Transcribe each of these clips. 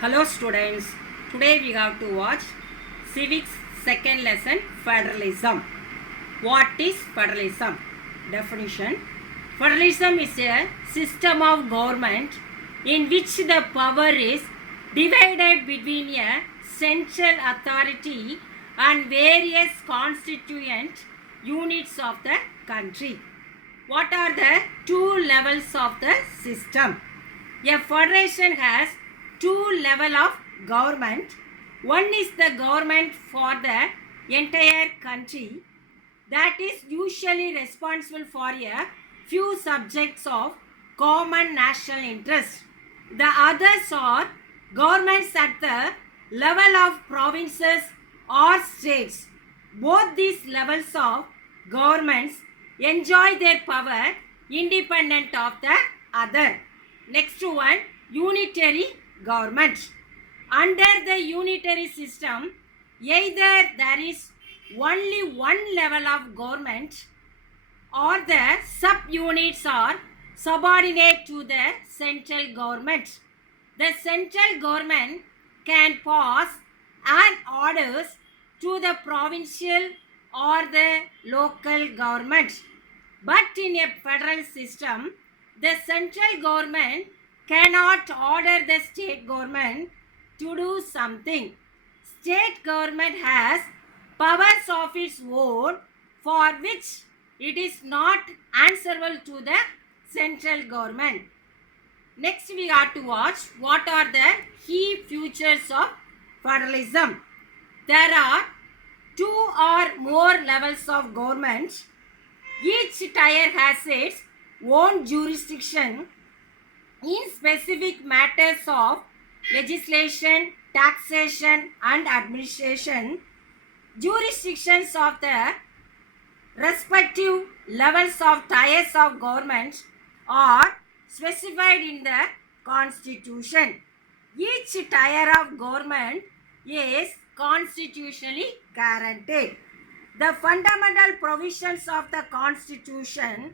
Hello students, today we have to watch Civics second lesson Federalism. What is Federalism? Definition. Federalism is a system of government in which the power is divided between a central authority and various constituent units of the country. What are the two levels of the system? A federation has two levels of government. One is the government for the entire country that is usually responsible for a few subjects of common national interest. The others are governments at the level of provinces or states. Both these levels of governments enjoy their power independent of the other. Next one, unitary government. Under the unitary system, either there is only one level of government or the subunits are subordinate to the central government. The central government can pass an orders to the provincial or the local government. But in a federal system, the central government cannot order the state government to do something. State government has powers of its own for which it is not answerable to the central government. Next we have to watch what are the key features of federalism. There are two or more levels of government. Each tier has its own jurisdiction in specific matters of legislation, taxation and administration. Jurisdictions of the respective levels of tiers of government are specified in the constitution. Each tier of government is constitutionally guaranteed. The fundamental provisions of the constitution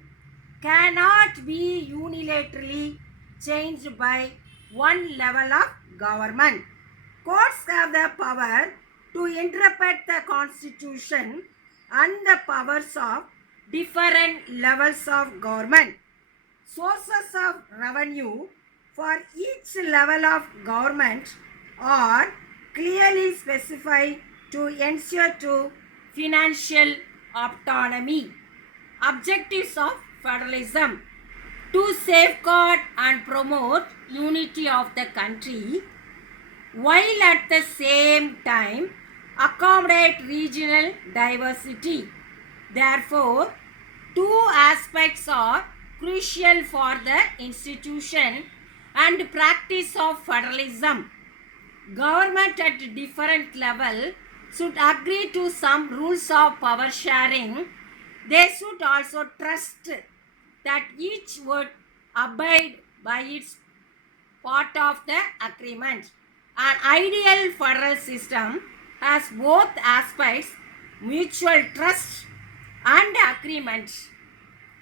cannot be unilaterally changed by one level of government. Courts have the power to interpret the constitution and the powers of different levels of government. Sources of revenue for each level of government are clearly specified to ensure to financial autonomy. Objectives of federalism: to safeguard and promote unity of the country while at the same time accommodate regional diversity. Therefore, two aspects are crucial for the institution and practice of federalism. Government at different level should agree to some rules of power sharing. They should also trust that each would abide by its part of the agreement. An ideal federal system has both aspects, mutual trust and agreement.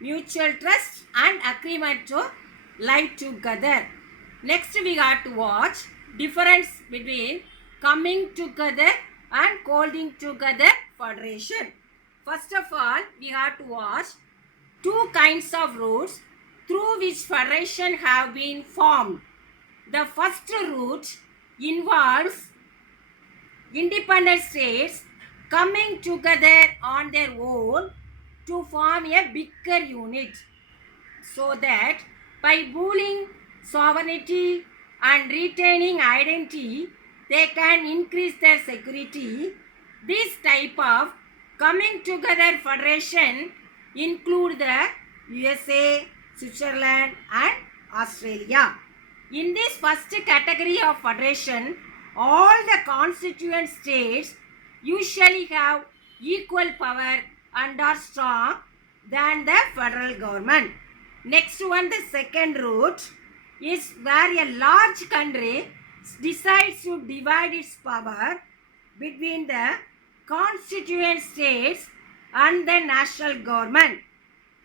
Mutual trust and agreement to lie together. Next we got to watch difference between coming together and holding together federation. First of all, we have to watch two kinds of routes through which federation have been formed. The first route involves independent states coming together on their own to form a bigger unit, so that by pooling sovereignty and retaining identity, they can increase their security. This type of coming together federation include the USA, Switzerland and Australia. In this first category of federation, all the constituent states usually have equal power and are strong than the federal government. Next one, the second route is where a large country decides to divide its power between the constituent states and the national government.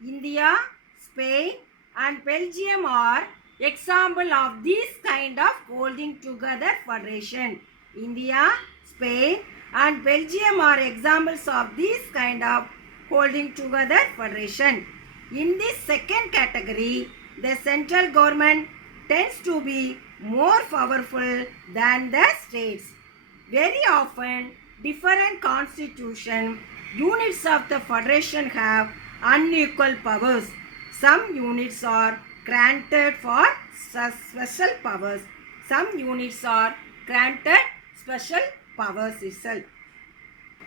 India, Spain and Belgium are Example of this kind of holding together federation. India, Spain and Belgium are examples of this kind of holding together federation. In this second category, the central government tends to be more powerful than the states. Very often, different constitution units of the federation have unequal powers. Some units are granted for special powers. Some units are granted special powers itself.